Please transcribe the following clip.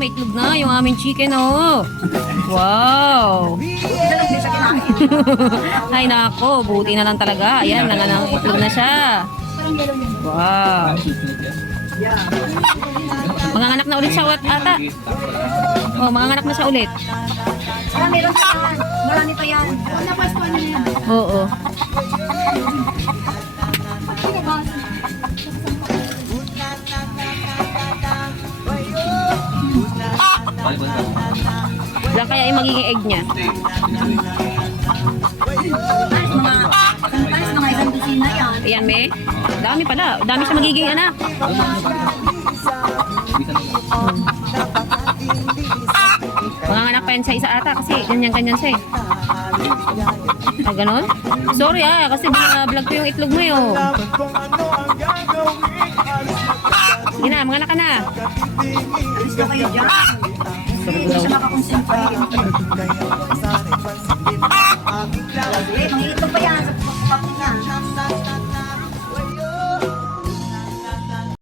may itlog na yung aming chicken, oh. Wow. Ay, nako. Buti na lang talaga. Ayan, nanganang itlog na siya. Wow. Manganganak na ulit siya ata. Oh, manganganak na siya ulit. Meron pa yan. Marami pa yan. Napaspo na yan. Oo. Diyan kaya yung magiging egg niya. Sometimes mga isang dosina yan. Ayan, me. Dami pala. Dami siya magiging anak. Manganganak pa yan sa isa ata kasi ganyan-ganyan siya eh. Ah, ganon? Sorry kasi vlog ko yung itlog mo yun. Sige na, manganak ka na. Gusto kayo dyan. Hindi siya makakonsentrate.